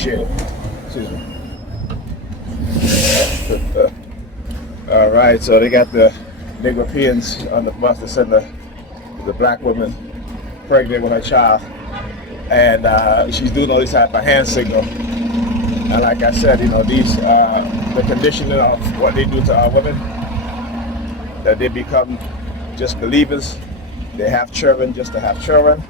Appreciate it. Excuse me. All right, so they got the Negropeans on the bus to send the black woman pregnant with her child, and she's doing all these type of hand signal. And like I said, these the conditioning of what they do to our women, that they become just believers. They have children just to have children,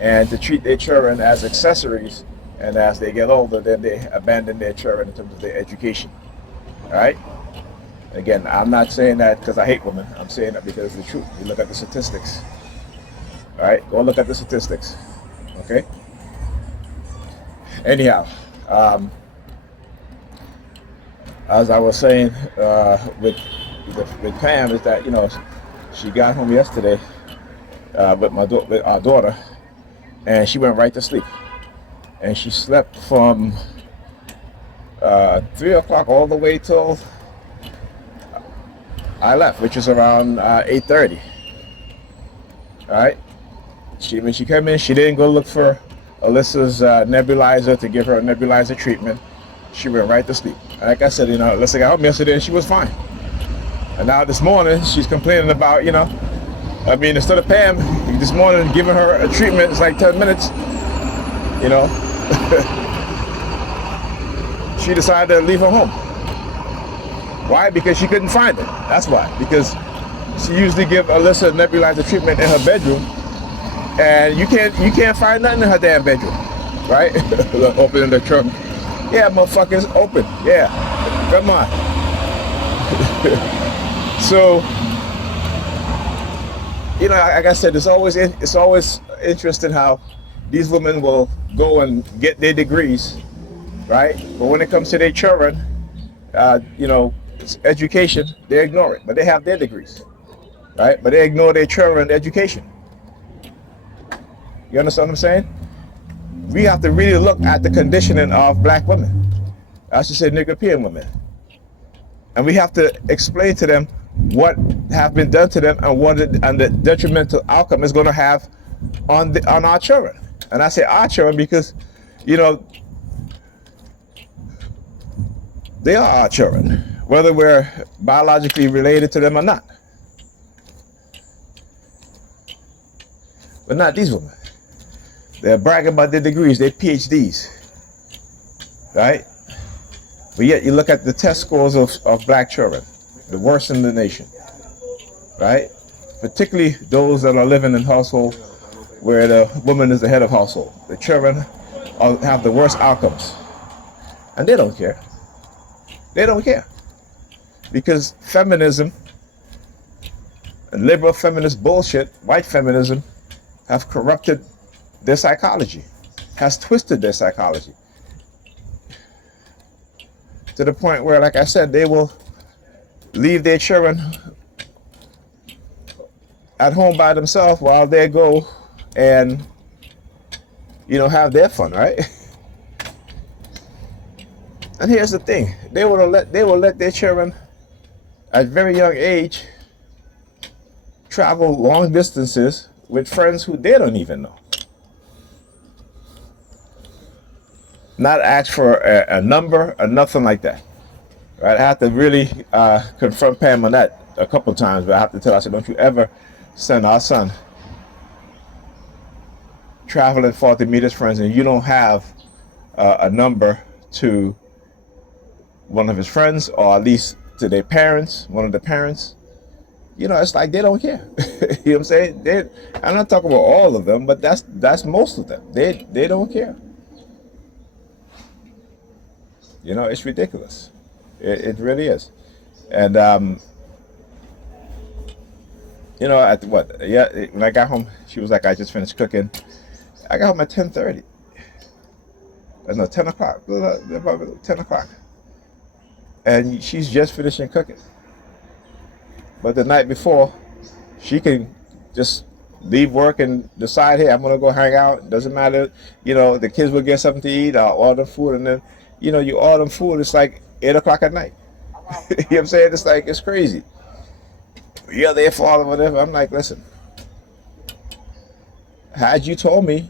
and to treat their children as accessories. And as they get older, then they abandon their children in terms of their education. All right. Again, I'm not saying that because I hate women. I'm saying that because it's the truth. You look at the statistics. All right, go look at the statistics. Okay. Anyhow, as I was saying with Pam, is that she got home yesterday with our daughter, and she went right to sleep, and she slept from 3 o'clock all the way till I left, which was around 8:30. All right. When she came in, she didn't go look for Alyssa's nebulizer to give her a nebulizer treatment. She went right to sleep. Like I said, Alyssa got home yesterday and she was fine. And now this morning, she's complaining about, instead of Pam, this morning giving her a treatment, it's like 10 minutes, she decided to leave her home. Why? Because she couldn't find it. That's why. Because she usually give Alyssa nebulizer treatment in her bedroom, and you can't find nothing in her damn bedroom, right? Opening the trunk. Yeah, motherfuckers, open. Yeah, come on. So, like I said, it's always interesting how these women will go and get their degrees, right? But when it comes to their children, education, they ignore it. But they have their degrees, right? But they ignore their children education. You understand what I'm saying? We have to really look at the conditioning of black women. I should say Negropean women. And we have to explain to them what have been done to them and the detrimental outcome is going to have on our children. And I say our children because, they are our children, whether we're biologically related to them or not. But not these women. They're bragging about their degrees, their PhDs, right? But yet you look at the test scores of black children, the worst in the nation, right? Particularly those that are living in households where the woman is the head of household. The children have the worst outcomes. And they don't care. They don't care. Because feminism and liberal feminist bullshit, white feminism, have corrupted their psychology, has twisted their psychology to the point where, like I said, they will leave their children at home by themselves while they go and have their fun, right? And here's the thing: they will let their children at very young age travel long distances with friends who they don't even know. Not ask for a number or nothing like that. Right? I have to really confront Pam on that a couple times, but I have to tell her, I said, don't you ever send our son traveling 40 meters, friends, and you don't have a number to one of his friends, or at least to their parents, one of the parents. It's like they don't care. You know what I'm saying? I'm not talking about all of them, but that's most of them. They don't care. It's ridiculous. It really is. And at what? Yeah, when I got home, she was like, I just finished cooking. I got home at 10:30. No, 10 o'clock. About 10 o'clock. And she's just finishing cooking. But the night before, she can just leave work and decide, hey, I'm going to go hang out. Doesn't matter. The kids will get something to eat. I'll order food. And then, you order food, it's like 8 o'clock at night. You know what I'm saying? It's like, it's crazy. Yeah, their fault or whatever. I'm like, listen, had you told me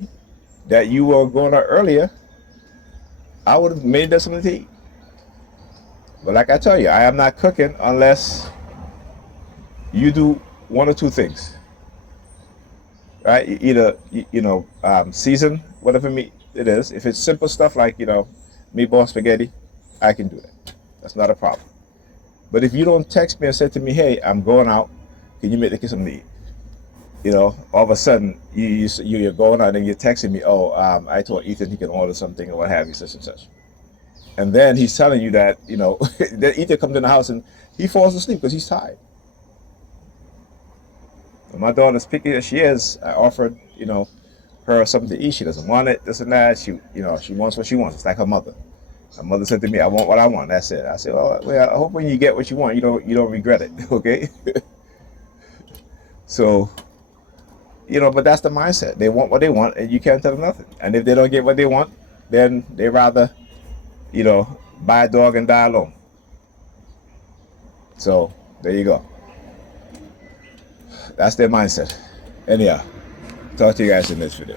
that you were going out earlier, I would have made them something to eat. But like I tell you, I am not cooking unless you do one or two things, right? Either season whatever meat it is. If it's simple stuff like meatball spaghetti, I can do that. That's not a problem. But if you don't text me and say to me, "Hey, I'm going out. Can you make the kids some meat?" All of a sudden you're going out and you're texting me, "Oh, I told Ethan he can order something or what have you, such and such." And then he's telling you that that Ethan comes in the house and he falls asleep because he's tired. And my daughter's picky as she is, I offered her something to eat. She doesn't want it, this and that. She wants what she wants. It's like her mother. My mother said to me, "I want what I want." That's it. I said, "Well, I hope when you get what you want, you don't regret it." Okay. So but that's the mindset. They want what they want, and you can't tell them nothing. And if they don't get what they want, then they rather buy a dog and die alone. So there you go. That's their mindset. Anyhow, talk to you guys in this video.